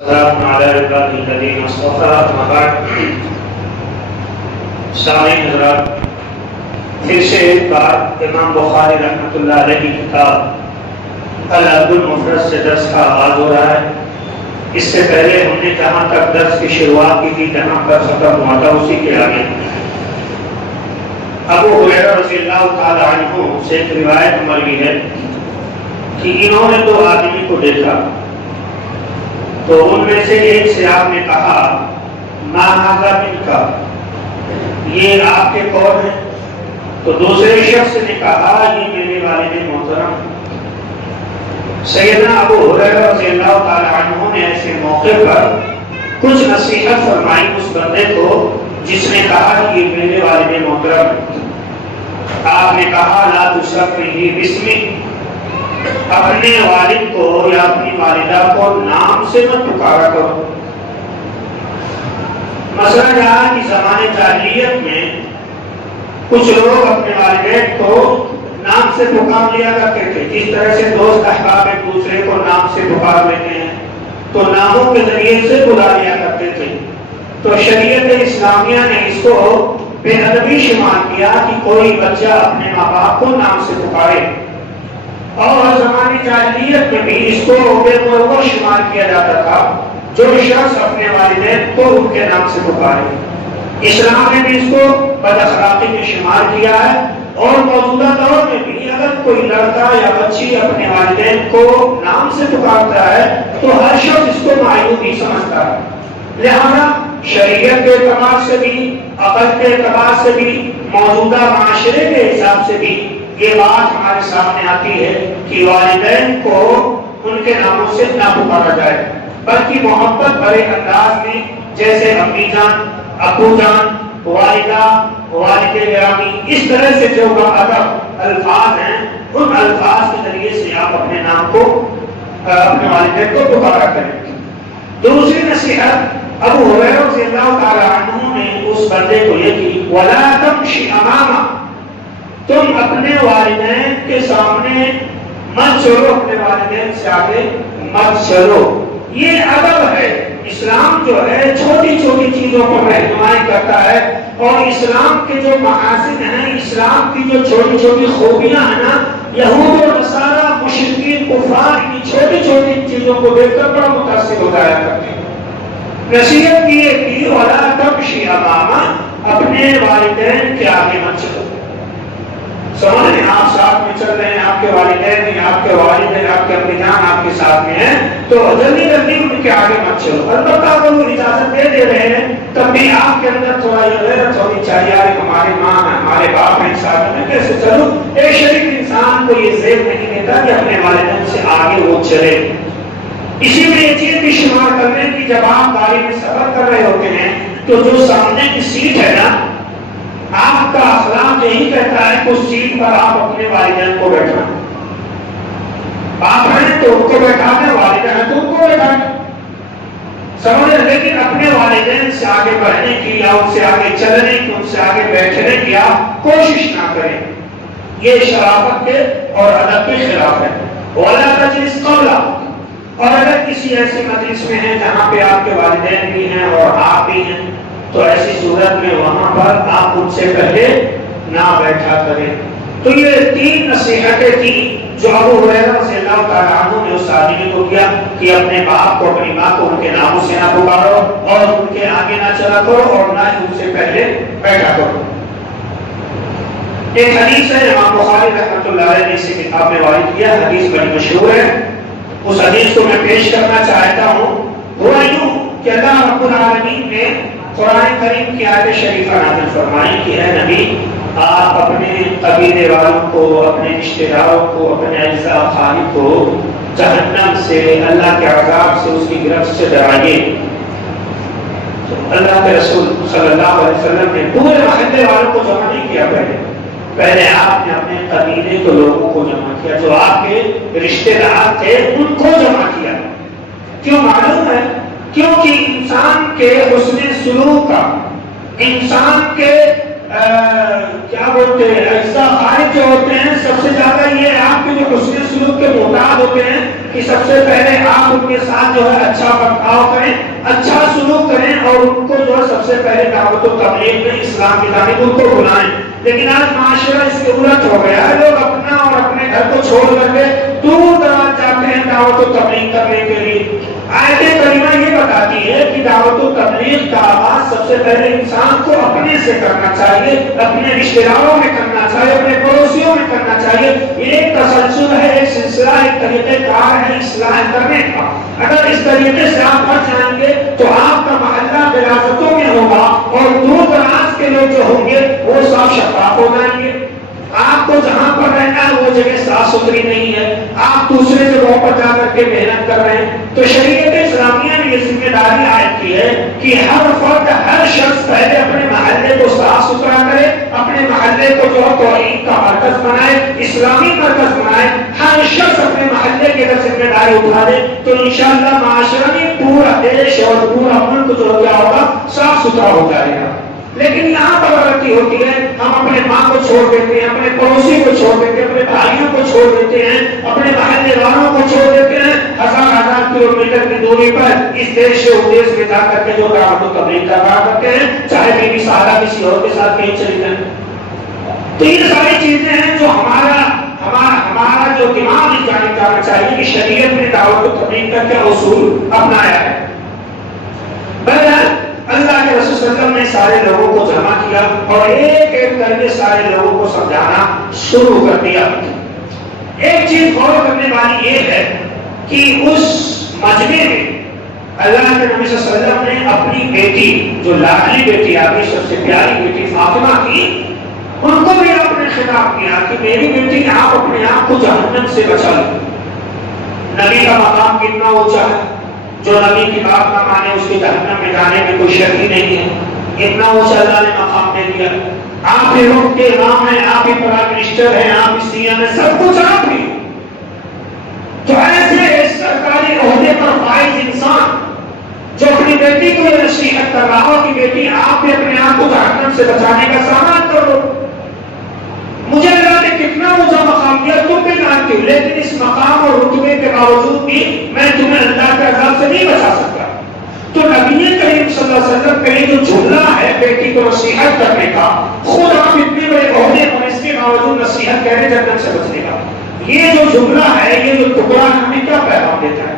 السلام علی عباد الذین اصطفى اما بعد. سامعین حضرات، پھر سے ایک بار امام بخاری رحمۃ اللہ علیہ کی کتاب الادب المفرد سے درس کا آغاز ہو رہا ہے. اس سے پہلے ہم نے جہاں تک درس کی شروعات کی تھی، جہاں پر ختم ہوا تھا، اسی کے آگے ابو ہریرہ رضی اللہ تعالی عنہ سے ایک روایت مروی ہے کہ انہوں نے دو آدمی کو دیکھا، تو ان میں سے ایک سے آپ نے کہا ما ھذا منکا، یہ آپ کے کون ہیں؟ تو دوسرے شخص نے کہا یہ میرے والد محترم. سیدنا ابو ہریرہ رضی اللہ تعالی عنہ نے ایسے موقع پر کچھ نصیحت فرمائی اس بندے کو جس نے کہا کہ یہ میرے والد محترم. آپ نے کہا لا تسمہ باسمہ، اپنے والد کو یا اپنی والدہ کو نام سے مت پکارا کرو. مسئلہ یہاں کہ زمانے جاہلیت میں کچھ لوگ اپنے والدین کو نام سے پکار لیا کرتے تھے. جس طرح سے دوست احباب ایک دوسرے کو نام سے پکار لیتے ہیں تو ناموں کے ذریعے سے بلا لیا کرتے تھے. تو شریعت اسلامیہ نے اس کو بے ادبی شمار کیا کہ کوئی بچہ اپنے ماں باپ کو نام سے پکارے، اور زمانے جاہلیت میں بھی اس کو بے مروت شمار کیا جاتا تھا جو شخص اپنے والدین کو ان کے نام سے پکارے. اسلام نے بھی اس کو بد اخلاقی میں شمار کیا ہے، اور موجودہ دور میں بھی اگر کوئی لڑکا یا بچی اپنے والدین کو نام سے پکارتا ہے تو ہر شخص اس کو معیوب ہی سمجھتا ہے. لہذا شریعت کے اعتبار سے بھی، عقل کے اعتبار سے بھی، موجودہ معاشرے کے حساب سے بھی یہ بات ہمارے سامنے آتی ہے کہ والدین کو ان کے ناموں سے نہ پکارا جائے، بلکہ محبت بھرے انداز میں جیسے امی جان، ابو جان، والدہ، والد گرامی، اس طرح سے جو ادب الفاظ ہیں ان الفاظ کے ذریعے سے آپ اپنے نام کو، اپنے والدین کو پکارا کریں. دوسری نصیحت ابو ہریرہ رضی اللہ تعالی عنہ نے اس بندے کو یہ کی ولا تمشی امامہ، تم اپنے والدین کے سامنے مت چلو، اپنے والدین سے آگے مت چلو. یہ ادب ہے. اسلام جو ہے چھوٹی چھوٹی چیزوں پر رہنمائی کرتا ہے، اور اسلام کے جو محاسن ہیں، اسلام کی جو چھوٹی چھوٹی خوبیاں ہیں نا، یہود و نصارہ، مشرکین، کفار ان چھوٹی چھوٹی چیزوں کو دیکھ کر بڑا متاثر ہو جایا کرتے ہیں. نصیحت کی کہ ولا تمشی امامہ، اپنے والدین کے آگے مت چلو. سمجھ لیں آپ ساتھ میں چل رہے ہیں، آپ کے والدین ہیں، آپ کے والد ہیں، آپ کے اپنی جان آپ کے ساتھ میں ہیں، تو جلدی جلدی ان کے آگے مت چلو. البتہ اگر وہ اجازت دے رہے ہیں تب بھی آپ کے اندر تھوڑا یہ غیرت ہونی چاہیے، ہمارے ماں ہیں، ہمارے باپ ہیں، ساتھ میں کیسے چلوں. ایک شریف انسان کو یہ زیب نہیں دیتا کہ اپنے والدین سے آگے وہ چلے. اسی میں یہ چیز بھی شمار کر لیں کہ جب آپ گاڑی میں سفر کر رہے ہوتے ہیں تو جو سامنے کی سیٹ ہے نا، آپ کا اخلاق یہی کہتا ہے کہ اس سیٹ پر آپ اپنے والدین کو بیٹھا. باپ ہیں تو ان کو بیٹھا دیں، والدین ہیں تو ان کو بیٹھا دیں. سمجھ، لیکن اپنے والدین سے آگے بڑھنے کی یا ان سے آگے چلنے کی، ان سے آگے بیٹھنے کی آپ کوشش نہ کریں. یہ شرافت کے اور ادب کے خلاف ہے. وَلَا تَجْلِسْ قَبْلَ، اور اگر کسی ایسے مجلس میں ہیں جہاں پہ آپ کے والدین بھی ہیں اور آپ بھی ہیں تو ایسی صورت میں وہاں پر آپ ان سے پہلے نہ بیٹھا کریں. تو یہ تین نصیحتیں تھیں جو ابو ہریرہ رضی اللہ تعالیٰ عنہ نے اس آدمی کو کیا کہ اپنے باپ کو، اپنی ماں کو ان کے ناموں سے نہ پکارو، اور ان کے آگے نہ چلا کرو، اور نہ ہی ان سے پہلے بیٹھا کرو. ایک حدیث ہے، امام بخاری رحمۃ اللہ علیہ نے اسی کتاب میں وارد کیا. حدیث بڑی مشہور ہے. اس حدیث کو میں پیش کرنا چاہتا ہوں. ہوا یوں کہ اللہ رب العالمین نے قرآن کریم کی آیت شریفہ نازل فرمائی کہ اے نبی، آپ اپنے قبیلے والوں کو، اپنے رشتہ داروں کو، اپنے اعزاء خالق کو جہنم سے، اللہ کے عذاب سے، اس کی گرفت سے ڈرائیے. تو اللہ کے رسول صلی اللہ علیہ وسلم نے پورے محلے والوں کو جمع نہیں کیا. پہلے آپ نے اپنے قبیلے کے لوگوں کو جمع کیا، جو آپ کے رشتہ دار تھے ان کو جمع کیا. کیوں معلوم ہے؟ کیونکہ انسان کے حسن سلوک کا، انسان کے کیا بولتے ہیں اجزا خارج جو ہوتے ہیں سب سے زیادہ یہ آپ کے جو حسن سلوک کے محتاج ہوتے ہیں کہ سب سے پہلے آپ ان کے ساتھ جو ہے اچھا برتاؤ کریں، اچھا سلوک کریں اور ان کو جو ہے سب سے پہلے دعوت و تبلیغ میں اسلام کی جانب ان کو بلائیں۔ لیکن آج معاشرہ اس کے الٹ ہو گیا ہے، لوگ اپنا اور اپنے گھر کو چھوڑ کر کے دور دراز جاتے ہیں دعوت و تبلیغ کرنے کے لیے۔ آیت کریمہ یہ بتاتی ہے کہ دعوت و تبلیغ کا آغاز سب سے پہلے انسان کو اپنے سے کرنا چاہیے، اپنے رشتہ داروں میں کرنا چاہیے، اپنے پڑوسیوں میں کرنا چاہیے۔ یہ ایک تسلسل ہے، ایک سلسلہ، ایک طریقہ کار ہے اصلاح کرنے کا۔ اگر اس طریقے سے آپ بچ جائیں گے تو آپ کا محلہ غلاظتوں میں ہوگا اور دور دراز کے لوگ جو ہوں گے وہ صاف شفاف ہو جائیں گے۔ آپ کو جہاں پر رہنا ہے وہ جگہ صاف ستھری نہیں ہے، آپ دوسرے جگہوں پر جا کر کے محنت کر رہے ہیں، تو شریعت اسلامیہ نے یہ ذمہ داری عائد کی ہے کہ ہر فرد، ہر شخص پہلے اپنے محلے کو صاف ستھرا کرے، اپنے محلے کو جو توحید کا مرکز بنائے، اسلامی مرکز بنائے۔ ہر شخص اپنے محلے کی اگر ذمہ داری اٹھا دے تو انشاءاللہ معاشرہ میں پورا دیش اور پورا ملک جو کیا ہوگا صاف ستھرا ہو جائے گا۔ لیکن یہاں پر غلطی ہوتی ہے، ہم اپنے ماں کو چھوڑ دیتے ہیں، اپنے پڑوسی کو چھوڑ دیتے ہیں، اپنے بھائیوں کو چھوڑ دیتے ہیں، اپنے محلے والوں کو چھوڑ دیتے ہیں، ہزار کلومیٹر کی دوری پر اس دیش سے اس دیش میں جا کر کے جو دعوت و تبلیغ کروا کرتے ہیں، چاہے بی بی سہارا کسی اور کے ساتھ کہیں چلی جائیں۔ تو یہ ساری چیزیں ہیں جو ہمارا جو دماغ اس جانب جانا چاہیے کہ شریعت نے دعوت و تبلیغ کا کیا اصول اپنایا ہے۔ بہرحال اللہ کے رسول صلی اللہ علیہ وسلم نے سارے لوگوں کو جمع کیا اور ایک ایک کر کے سارے لوگوں کو سمجھانا شروع کر دیا۔ ایک چیز غور کرنے والی یہ ہے کہ اس مجمع میں اللہ کے نبی صلی اللہ علیہ وسلم نے اپنی بیٹی، جو لاڈلی بیٹی، آپ کی سب سے پیاری بیٹی فاطمہ کی، ان کو بھی آپ نے خطاب کیا کہ میری بیٹی آپ اپنے آپ کو جہنم سے بچا لو۔ نبی کا مقام کتنا اونچا ہے، جو نبی کی بات نہ مانے اس کے جہنم میں جانے میں کوئی شک ہی نہیں ہے۔ اتنا اونچا اللہ نے مقام دے دیا۔ آپ ہی ملک کے امام ہیں، آپ ہی پرائم منسٹر ہیں، آپ ہی سی ایم ہیں، سب کچھ آپ ہی۔ تو ایسے سرکاری عہدے پر فائز انسان جو اپنی بیٹی کو یہ نصیحت کر رہا ہو کہ بیٹی آپ بھی اپنے آپ کو جہنم سے بچانے کا سامان کرو۔ مجھے اللہ نے کتنا اونچا مقام دیا تم بھی جانتی ہو، لیکن اس مقام اور رتبے کے باوجود بھی میں تمہیں اللہ کے عذاب سے نہیں بچا سکتا۔ تو نبی کریم صلی اللہ علیہ وسلم کا یہ جو جملہ ہے بیٹی کو نصیحت کرنے کا، خود آپ اتنے بڑے عہدے پر اس کے باوجود نصیحت کہہ رہے جہنم سے بچنے کا، یہ جو جملہ ہے، یہ جو ٹکڑا ہمیں کیا پیغام دیتا ہے؟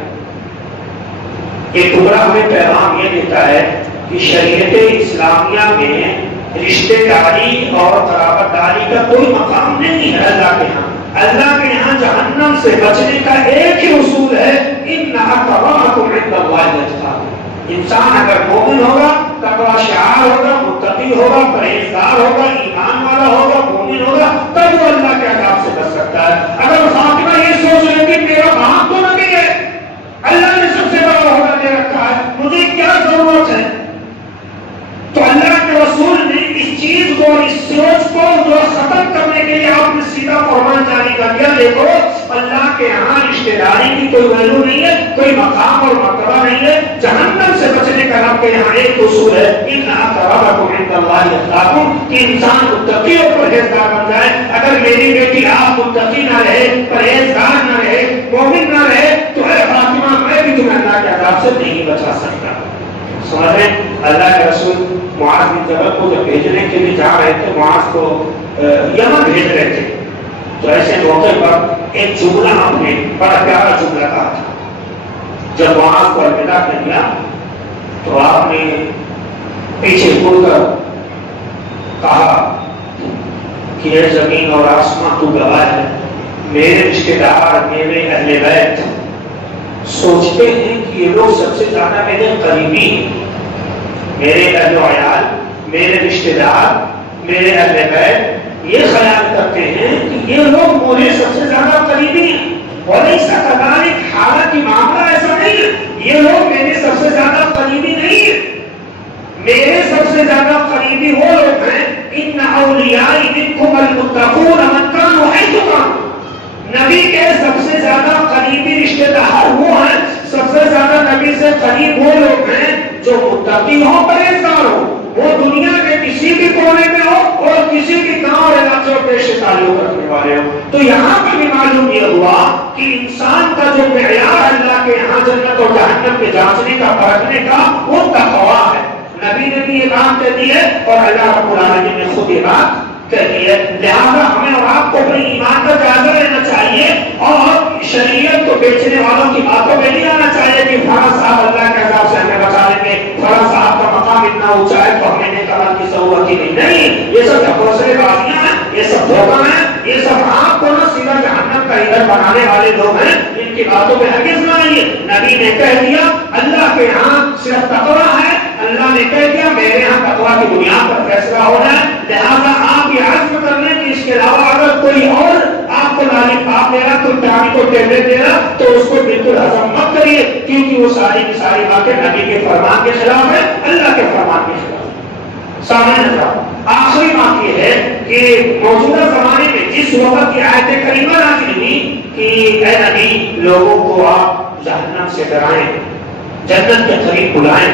یہ ٹکڑا ہمیں پیغام یہ دیتا ہے کہ شریعت اسلامیہ میں رشتہ داری اور قرابت داری کا کوئی مقام نہیں ہے اللہ کے ہاں۔ اللہ کے یہاں جہنم سے بچنے کا ایک ہی اصول ہے، انھا تقواکم عند اللہ اتقاکم۔ انسان اگر مومن ہوگا، تقوی شعار ہوگا، متقی ہوگا، پرہیزگار ہوگا، ایمان والا ہوگا، مومن ہوگا، تب وہ اللہ کے عذاب سے بچ سکتا ہے۔ اگر فاطمہ یہ سوچ رہے کہ میرا باپ تو نبی ہے، اللہ نے سب سے بڑا عہدہ دے رکھا ہے، مجھے کیا ضرورت ہے؟ تو اللہ کے رسول نے اس چیز کو، اس سوچ کو جو ختم کرنے کے لیے آپ نے سیدھا فرمان جاری کر دیا، دیکھو اللہ کے یہاں رشتہ داری کی کوئی ویلو نہیں ہے، کوئی مقام اور مرتبہ نہیں ہے۔ جہنم سے بچنے کا رب کے یہاں ایک اصول ہے، انھا تقواکم عند اللہ اتقاکم، کہ انسان متقی اور پرہیزگار بن جائے۔ اگر میری بیٹی آپ متقی نہ رہے، پرہیزگار نہ رہے، مومن نہ رہے، تو اے فاطمہ میں بھی تمہیں اللہ کے عذاب سے نہیں بچا سکتا۔ سمجھ رہے ہیں؟ اللہ کے رسول معاذ بن جبل کو جب بھیجنے کے لیے جا رہے تھے، معاذ کو یمن بھیج رہے تھے، تو ایسے موقع پر ایک جملہ آپ نے بڑا پیارا جملہ کہا تھا۔ جب معاذ کو الوداع کر دیا تو آپ نے پیچھے مڑ کر کہا کہ اے زمین اور آسمان تو گواہ ہے، میرے رشتے دار، میرے اہل بیت سوچتے ہیں کہ یہ لوگ سب سے زیادہ میرے قریبی ہیں، میرے اہل و عیال، میرے رشتے دار، میرے اہل بیت یہ خیال کرتے ہیں کہ یہ لوگ مجھے سب سے زیادہ قریبی ہیں، اور ایسا کذالک، حالانکہ معاملہ ایسا نہیں ہے، یہ لوگ میرے سب سے زیادہ قریبی نہیں ہیں۔ میرے سب سے زیادہ قریبی وہ لوگ ہیں، ان اولیاء منکم المتقون من کانوا حیث کانوا، نبی کے سب سے زیادہ قریبی رشتہ دار وہ ہیں، سب سے زیادہ نبی سے قریب وہ لوگ ہیں جو متقی ہوں، پرہیزگار ہوں، وہ دنیا کے کسی بھی کونے میں ہو، اور کسی بھی گاؤں اور علاقے اور پیش سے تعلق رکھنے والے ہو. تو یہاں پر بھی معلوم یہ ہوا کہ انسان کا جو معیار اللہ کے یہاں جنت اور جہنم کے جانچنے کا پرکھنے کا وہ تقویٰ ہے. نبی نے بھی یہ کام کر دی ہے اور اللہ رب العالمین نے خود یہ بات کر دی ہے. لہٰذا ہمیں اور آپ کو اپنے ایمان کا جائزہ لینا چاہیے اور شریعت کو بیچنے والوں کی باتوں میں نہیں آنا چاہیے کہ فلاں صاحب اللہ کے عذاب سے ہمیں بچا لیں گے, فلاں صاحب کا مقام اتنا اونچا ہے تو ہمیں نیک عمل کی ضرورت ہی نہیں. یہ سب حوصلے بازیاں ہیں, یہ سب دھوکہ ہیں, یہ سب آپ کو نہ سیدھا جہنم کا ایندھن بنانے والے لوگ ہیں. ان کی باتوں میں ہرگز نہ آئیے. نبی نے کہہ دیا اللہ کے یہاں صرف تقویٰ ہے, اللہ نے کہہ دیا میرے یہاں تقویٰ کی بنیاد پر فیصلہ ہونا ہے. لہٰذا آپ یہ عزم کر لیں کہ اس کے علاوہ اگر کوئی اور آپ کو لالیپاپ دے رہا, کوئی ٹانی کو ٹیبلٹ دے رہا, تو اس کو بالکل ہضم مت کریے, کیونکہ وہ ساری کی ساری باتیں نبی کے فرمان کے خلاف ہے, اللہ کے فرمان کے خلاف. سامنے آخری بات یہ ہے کہ موجودہ زمانے میں جس وقت کی آیت کریمہ نازل ہوئی کہ اے نبی لوگوں کو آپ جہنم سے ڈرائیں, جنت کے قریب بلائیں,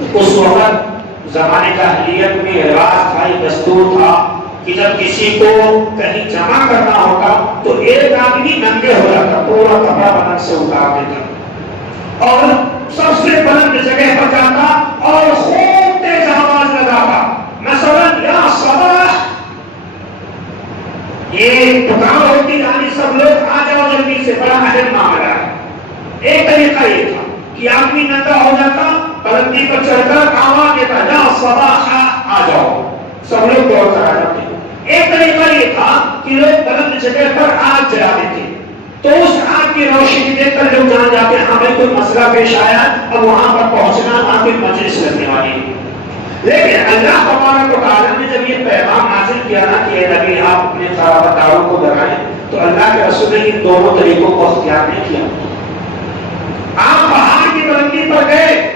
اس وقت زمانے جاہلیت میں رواج تھا, دستور تھا کہ جب کسی کو کہیں جمع کرنا ہوتا تو ایک آدمی ننگے ہو جاتا, پورا کپڑا بدن سے اتار دیتا اور سب سے بلند جگہ پر جاتا اور خوب تیز آواز لگاتا, مثلا یا صباح, یہ پکار ہوتی یعنی سب لوگ آ جاؤ جلدی سے, بڑا اہم معاملہ ہے. ایک طریقہ یہ تھا کہ آدمی ننگا ہو جاتا, بلندی پر چڑھ کر آواز دیتا یا صباح آ جاؤ, سب لوگ دوڑ کر آ جاتے. ایک طریقہ یہ تھا کہ لوگ بلند جگہ پر آگ جلا دیتے, تو اس آگ کی روشنی دیکھ کر لوگ جان جاتے ہیں ہمیں کوئی مسئلہ پیش آیا, اب وہاں پر پہنچنا, وہاں کوئی مجلس لگنے والی ہے. لیکن اللہ تبارک و تعالیٰ نے جب یہ پیغام حاصل کیا نا کہ اے نبی آپ اپنے قرابت داروں کو ڈرائیں, تو اللہ کے رسول نے ان دونوں طریقوں کو اختیار نہیں کیا. آپ پہاڑ کی بلندی پر گئے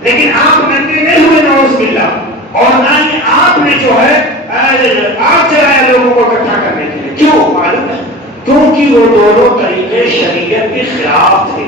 لیکن آپ ننگے نہیں ہوئے نعوذ باللہ, اور نہ ہی آپ نے جو ہے آگ جلایا لوگوں کو اکٹھا کرنے کے لیے. کیوں معلوم ہے؟ کیونکہ وہ دونوں طریقے شریعت کے خلاف تھے.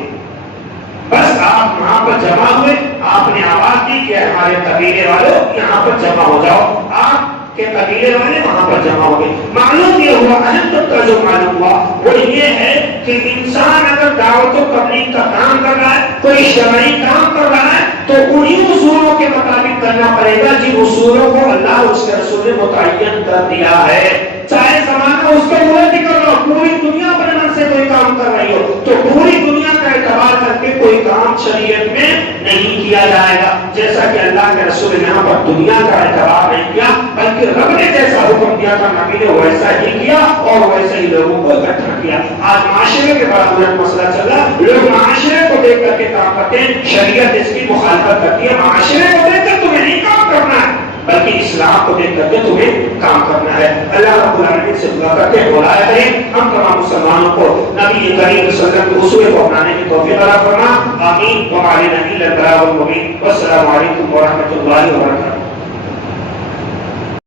بس آپ وہاں پر جمع ہوئے, آپ نے آواز دی کہ ہمارے قبیلے والوں یہاں پر جمع ہو جاؤ, آپ کے قبیلے والے وہاں پر جمع ہو گئے. معلوم یہ ہوا, اہم نقطہ جو معلوم ہوا وہ یہ ہے کہ انسان اگر دعوت و تبلیغ کا کام کر رہا ہے, کوئی شرعی کام کر رہا ہے, تو انہی اصولوں کے مطابق کرنا پڑے گا جن اصولوں کو اللہ اور اس کے رسول نے متعین کر دیا ہے. چاہے زمانہ اس کے الٹ کر رہا ہو, پوری دنیا پر نظر سے کوئی کام کر رہی ہو, تو پوری دنیا کا اعتبار کر کے کوئی کام شریعت میں نہیں کیا جائے گا. جیسا کہ اللہ کے رسول نے یہاں پر دنیا کا اعتبار نہیں کیا, بلکہ رب نے جیسا حکم دیا تھا نبی نے ویسا ہی کیا اور ویسے ہی لوگوں کو اکٹھا کیا. آج معاشرے کے بڑا بلند مسئلہ چل رہا ہے, لوگ معاشرے کو دیکھ کر کے کام کرتے ہیں, شریعت اس کی مخالفت کرتی ہے. معاشرے کو دیکھ کر تمہیں نہیں کام کرنا ہے, بلکہ اسلام کو دیکھ کر کے تمہیں کام کرنا ہے. اللہ رب العالمین سے دعا کرتے ہیں مولا کریم ہم تمام مسلمانوں کو نبی کریم صلی اللہ علیہ وسلم کے اصول کو اپنانے کی توفیق عطا فرما. آمین. وعلی نبی البلاغ المبین. والسلام علیکم ورحمۃ اللہ وبرکاتہ.